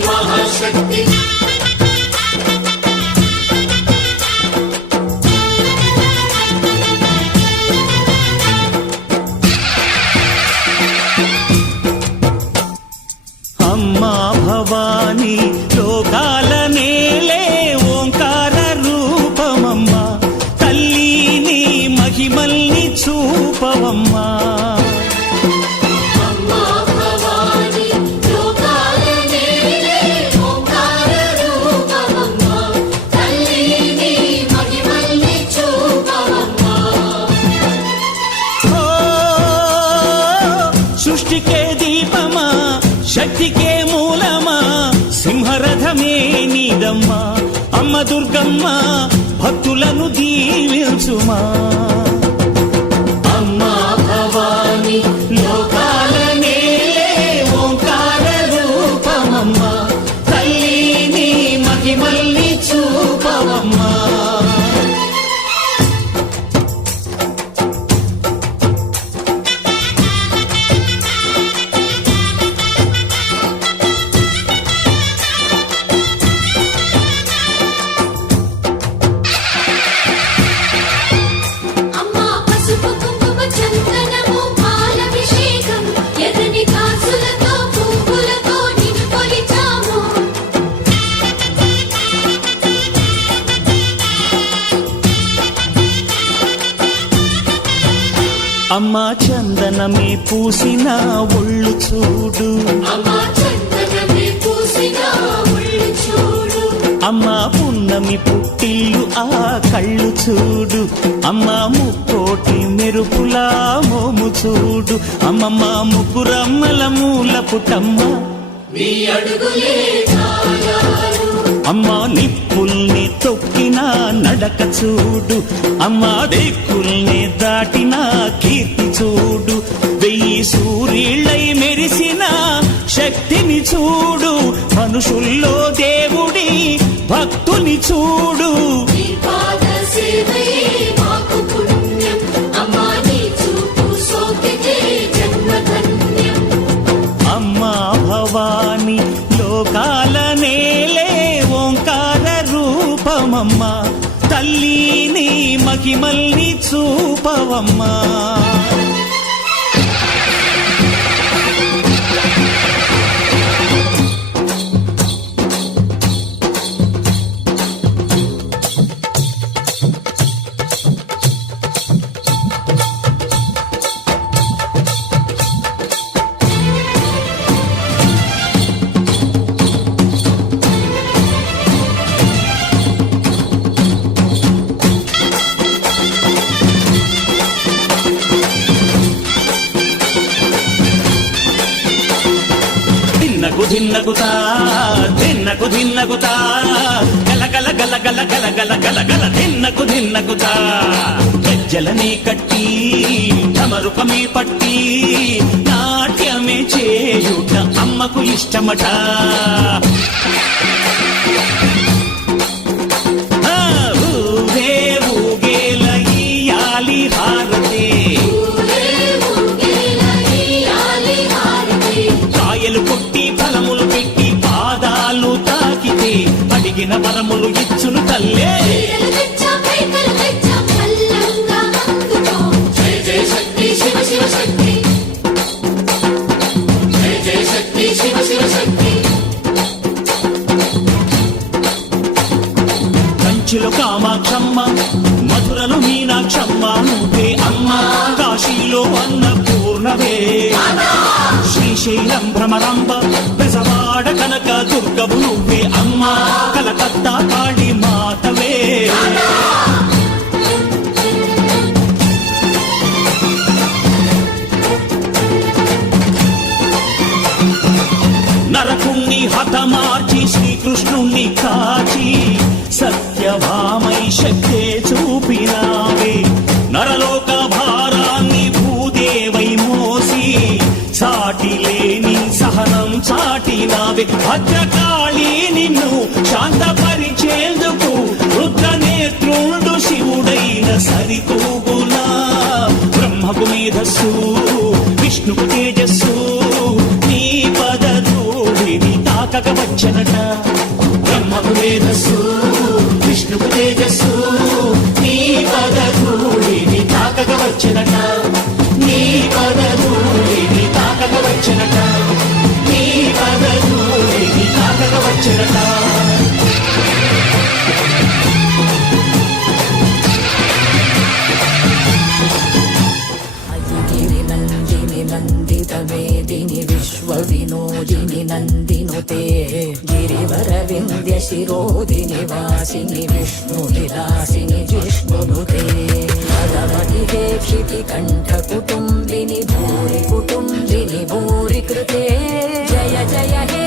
మహాశక్తి అమ్మా భవాని లోకాల నేలే ఓంకార రూపమమ్మా తల్లిని మహిమల్ని చూపవమ్మా సృష్టికే దీపమా శక్తికే మూలమా సింహరథమే నీదమ్మా అమ్మ దుర్గమ్మ భక్తులను దీవించుమా అమ్మా భవాని లోకాల నేలే ఓంకార రూపమమ్మా తల్లిని మహిమల్ని చూపవమ్మా అమ్మా చందనమే పూసిన ఒళ్ళు చూడు అమ్మా పున్నమి పుట్టిల్లు ఆ కళ్ళు చూడు అమ్మా ముక్కోటి మెరుపులా మోము చూడు అమ్మమ్మ ముగ్గురమ్మల మూల పుట్టమ్మ అమ్మా నిప్పుల్ని తొక్కిన నడక చూడు అమ్మా దిక్కుల్ని దాటిన కీర్తి చూడు 1000 సూర్యుళ్ళై మెరిసిన శక్తిని చూడు మనుషుల్లో దేవుడి భక్తుని చూడు అమ్మా భవాని లోకాల నేలే ఓంకార రూపమమ్మా తల్లిని మహిమల్ని చూపవమ్మా ధిన్నగుతా ధిన్నకు ధిన్నగుతా గల గల గల గల గల గల గల గల ధిన్నగుతా గజ్జలనే కట్టి ఢమరుకమే పట్టి నాట్యమే చేయుట అమ్మకు ఇష్టమట ఊరే ఊగేల ఇయ్యాలి హారతి కాయలు కొట్టి ఫలములు పెట్టి పాదాలు తాకితే అడిగిన వరములు ఇచ్చును తల్లే కంచిలో కామాక్షమ్మ మధురలో మీనాక్షమ్మ నువ్వే అమ్మ కాశీలో అన్నపూర్ణవే శ్రీశైలం భ్రమరాంబ బెజవాడ కనక దుర్గవు నువ్వే అమ్మ కలకత్తా కాళీ మాతవే నరకుణ్ణి హతమార్చి శ్రీకృష్ణుణ్ణి కాచి సత్యభామై శక్తే చూపినావే నరలోక భారాన్ని భూదేవై మోసి సాటి లేని సహనం చాటినావే భద్రకాళి నిన్ను శాంతపరిచేందుకు రుద్రనేత్రుండు శివుడైన సరితూగునా బ్రహ్మకు మేధస్సు విష్ణుకు తేజస్సు నీ పదధూళిని తాకక వచ్చనట బ్రహ్మకు మేధస్సు విష్ణుకు తేజస్సు నీ పదధూళిని తాకక వచ్చనట నీ పదధూళిని తాకక వచ్చనట నీ పదధూళిని తాకక వచ్చనట నందితమేదిని విశ్వవినోదిని నందినుతే గిరివర వింధ్య శిరోదిని వాసిని విష్ణు విలాసిని జిష్ణునుతే పదమతి దేక్షితి కంఠ కుటుంబిని భూరి కుటుంబిని భూరి కృతే జయ జయ హే